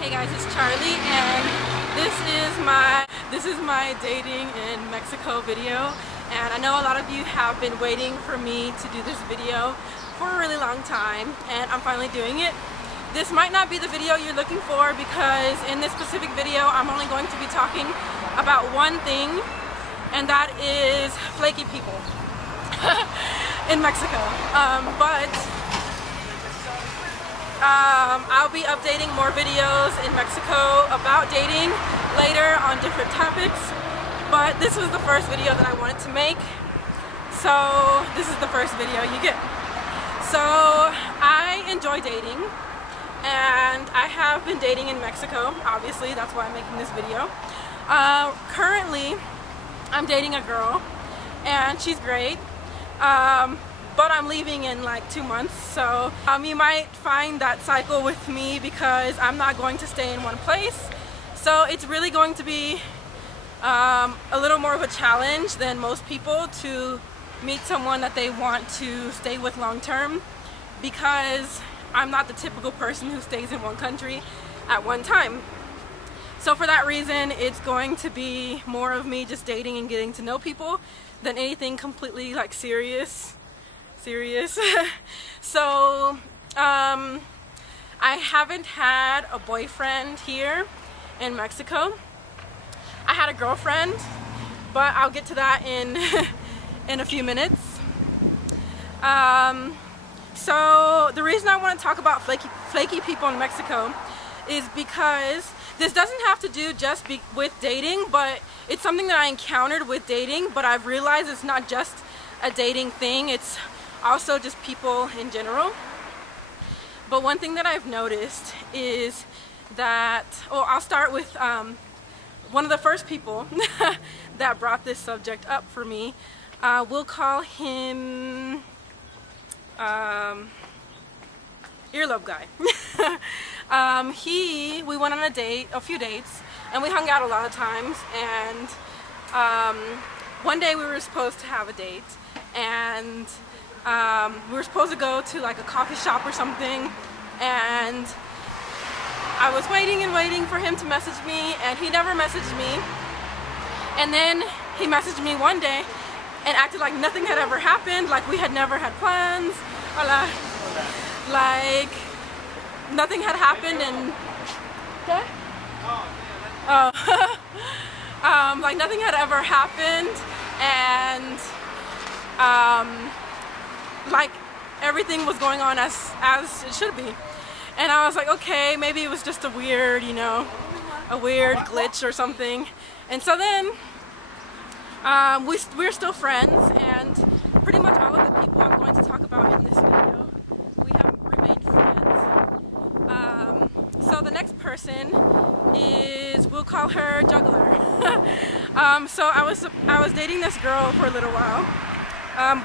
Hey guys, it's Charlie, and this is my dating in Mexico video. And I know a lot of you have been waiting for me to do this video for a really long time, and I'm finally doing it. This might not be the video you're looking for, because in this specific video I'm only going to be talking about one thing, and that is flaky people in Mexico. I'll be updating more videos in Mexico about dating later on different topics, but this was the first video that I wanted to make, so this is the first video you get. So I enjoy dating, and I have been dating in Mexico. Obviously, that's why I'm making this video. Currently I'm dating a girl, and she's great. But I'm leaving in like 2 months, so you might find that cycle with me because I'm not going to stay in one place. So it's really going to be a little more of a challenge than most people to meet someone that they want to stay with long term, because I'm not the typical person who stays in one country at one time. So for that reason, it's going to be more of me just dating and getting to know people than anything completely like serious. So I haven't had a boyfriend here in Mexico. I had a girlfriend, but I'll get to that in in a few minutes. So the reason I want to talk about flaky people in Mexico is because this doesn't have to do just with dating, but it's something that I encountered with dating, but I've realized it's not just a dating thing, it's also just people in general. But one thing that I've noticed is that, I'll start with one of the first people that brought this subject up for me. We'll call him Earlobe Guy. We went on a few dates, and we hung out a lot of times, and one day we were supposed to have a date, and we were supposed to go to like a coffee shop or something, and I was waiting and waiting for him to message me, and he never messaged me. And then he messaged me one day and acted like nothing had ever happened, like we had never had plans, or like nothing had happened, and like nothing had ever happened, and like everything was going on as it should be. And I was like, okay, maybe it was just a weird, a weird glitch or something. And so then we're still friends, and pretty much all of the people I'm going to talk about in this video, we have remained friends. So the next person is, we'll call her Juggler. So I was dating this girl for a little while.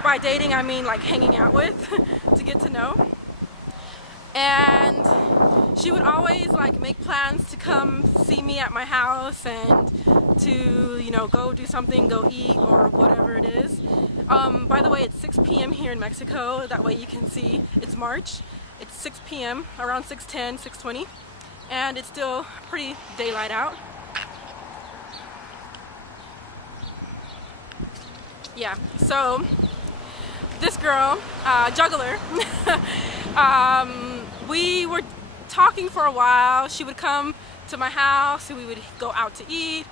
By dating, I mean like hanging out with to get to know. And she would always like make plans to come see me at my house and to, go do something, go eat or whatever it is. By the way, it's 6 p.m. here in Mexico. That way you can see it's March. It's 6 p.m. around 6:10, 6:20, and it's still pretty daylight out. Yeah, so this girl, Juggler, we were talking for a while. She would come to my house and we would go out to eat.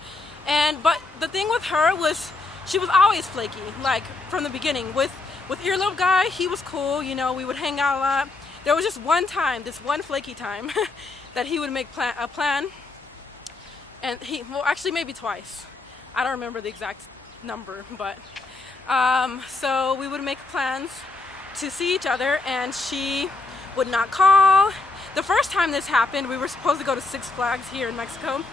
But the thing with her was she was always flaky, like from the beginning. With Earlobe Guy, he was cool, we would hang out a lot. There was just one time, this one flaky time, that he would make a plan, and actually maybe twice. I don't remember the exact number, but so we would make plans to see each other, and she would not call. The first time this happened, we were supposed to go to Six Flags here in Mexico,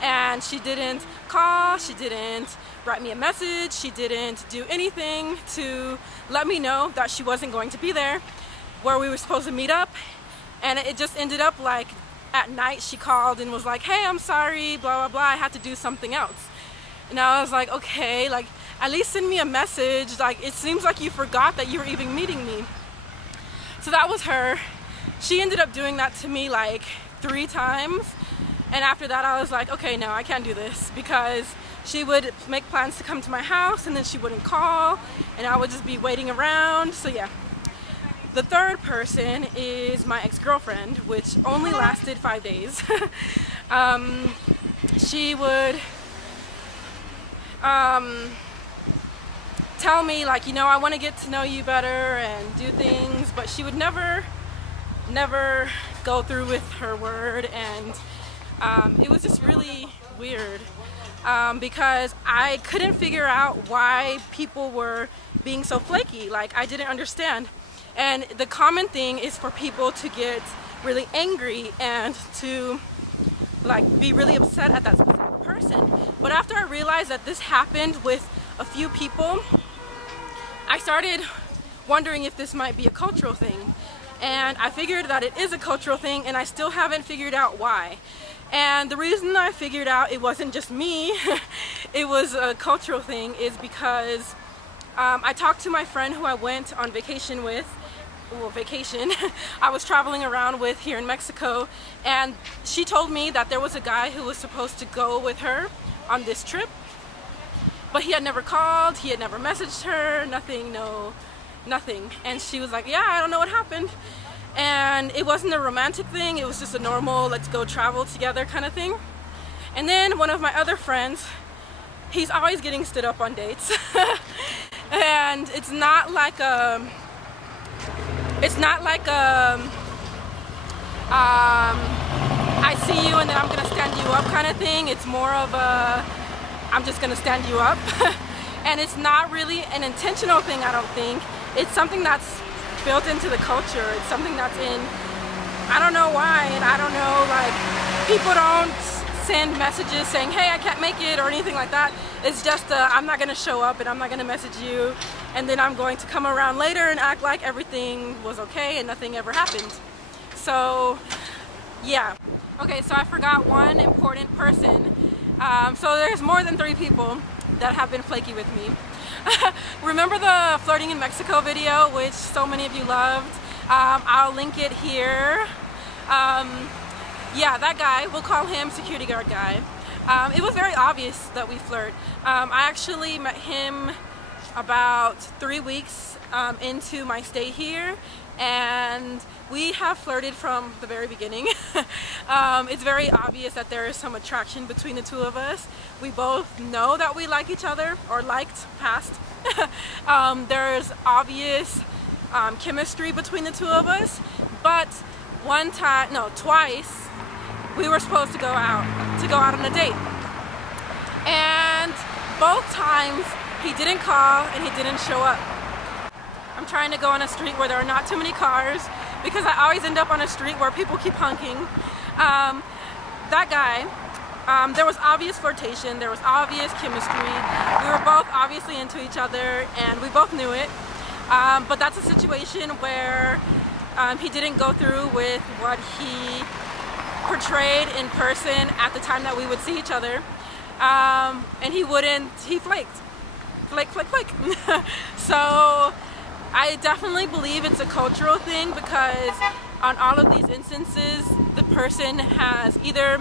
and she didn't call, she didn't write me a message, she didn't do anything to let me know that she wasn't going to be there where we were supposed to meet up. And it just ended up like at night she called and was like, hey, I'm sorry, blah blah blah, I had to do something else. And I was like, okay, like at least send me a message, like it seems like you forgot that you were even meeting me. So that was her. She ended up doing that to me like 3 times. And after that I was like, okay, no, I can't do this, because she would make plans to come to my house and then she wouldn't call and I would just be waiting around. So yeah. The third person is my ex-girlfriend, which only lasted 5 days. She would tell me, like, you know, I want to get to know you better and do things, but she would never go through with her word. And it was just really weird, because I couldn't figure out why people were being so flaky. Like, I didn't understand. And the common thing is for people to get really angry and to like be really upset at that specific person. But after I realized that this happened with a few people, I started wondering if this might be a cultural thing. And I figured that it is a cultural thing, and I still haven't figured out why. And the reason I figured out it wasn't just me, it was a cultural thing, is because I talked to my friend who I went on vacation with. Well, vacation. I was traveling around with here in Mexico, and she told me that there was a guy who was supposed to go with her on this trip, but he had never called, he had never messaged her, nothing. And she was like, yeah, I don't know what happened. And it wasn't a romantic thing, it was just a normal let's go travel together kind of thing. And then one of my other friends, he's always getting stood up on dates. And it's not like I see you and then I'm gonna stand you up kind of thing. It's more of a I'm just gonna stand you up. And it's not really an intentional thing, I don't think. It's something that's built into the culture. It's something that's in, I don't know why, and I don't know, like, people don't send messages saying, hey, I can't make it or anything like that. It's just I'm not gonna show up and I'm not gonna message you, and then I'm going to come around later and act like everything was okay and nothing ever happened. So yeah. Okay, so I forgot one important person. So there's more than 3 people that have been flaky with me. Remember the flirting in Mexico video, which so many of you loved? I'll link it here. Yeah, that guy, we'll call him security guard guy. It was very obvious that we flirt. I actually met him about 3 weeks into my stay here, and we have flirted from the very beginning. It's very obvious that there is some attraction between the two of us. We both know that we like each other, or liked past. There's obvious chemistry between the two of us, but twice we were supposed to go out on a date, and both times he didn't call and he didn't show up. I'm trying to go on a street where there are not too many cars, because I always end up on a street where people keep honking. That guy, there was obvious flirtation, there was obvious chemistry. We were both obviously into each other and we both knew it. But that's a situation where he didn't go through with what he portrayed in person at the time that we would see each other. And he flaked. Flake. So I definitely believe it's a cultural thing, because on all of these instances the person has either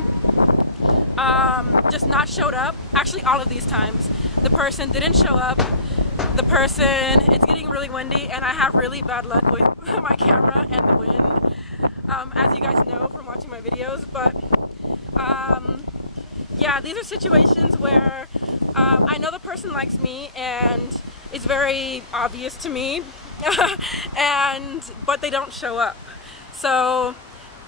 just not showed up. Actually, all of these times the person didn't show up. It's getting really windy and I have really bad luck with my camera and the wind, as you guys know from watching my videos. But yeah, these are situations where I know the person likes me and it's very obvious to me, but they don't show up. So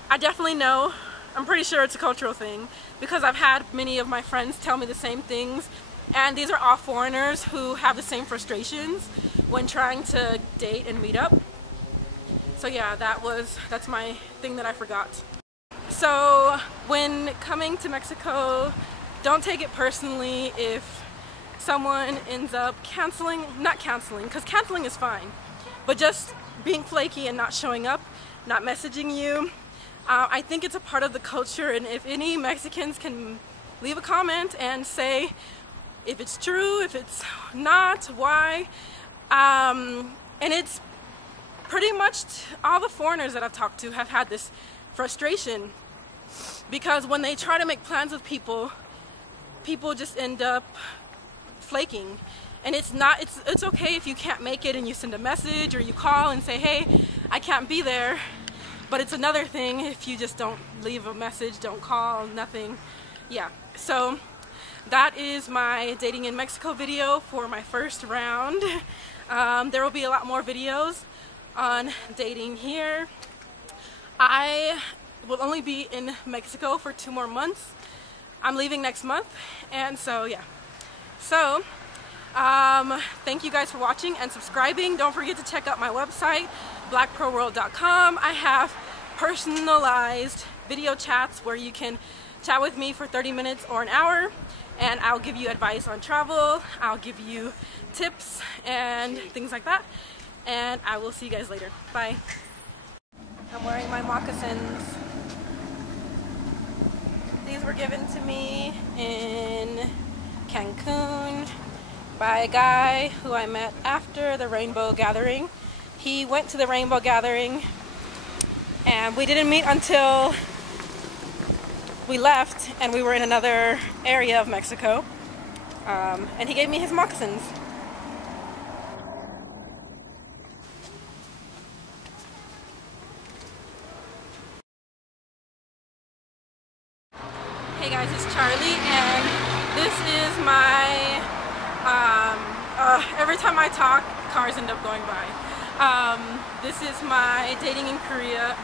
I definitely know, I'm pretty sure it's a cultural thing, because I've had many of my friends tell me the same things, and these are all foreigners who have the same frustrations when trying to date and meet up. So yeah, that's my thing that I forgot. So when coming to Mexico, don't take it personally if someone ends up not canceling, because canceling is fine, but just being flaky and not showing up, not messaging you. I think it's a part of the culture, and if any Mexicans can leave a comment and say if it's true, if it's not, why. And it's pretty much all the foreigners that I've talked to have had this frustration. because when they try to make plans with people, people just end up flaking. And it's okay if you can't make it and you send a message or you call and say, hey, I can't be there. But it's another thing if you just don't leave a message, don't call, nothing. Yeah, so that is my dating in Mexico video for my first round. There will be a lot more videos on dating here. I will only be in Mexico for 2 more months. I'm leaving next month, and so yeah. So thank you guys for watching and subscribing. Don't forget to check out my website, blackpearlworld.com. I have personalized video chats where you can chat with me for 30 minutes or an hour, and I'll give you advice on travel, I'll give you tips and things like that, and I will see you guys later. Bye. I'm wearing my moccasins. These were given to me in Cancun by a guy who I met after the rainbow gathering. He went to the rainbow gathering and we didn't meet until we left and we were in another area of Mexico. And he gave me his moccasins. Hey guys, it's Charlie, and this is my, every time I talk, cars end up going by. This is my dating in Korea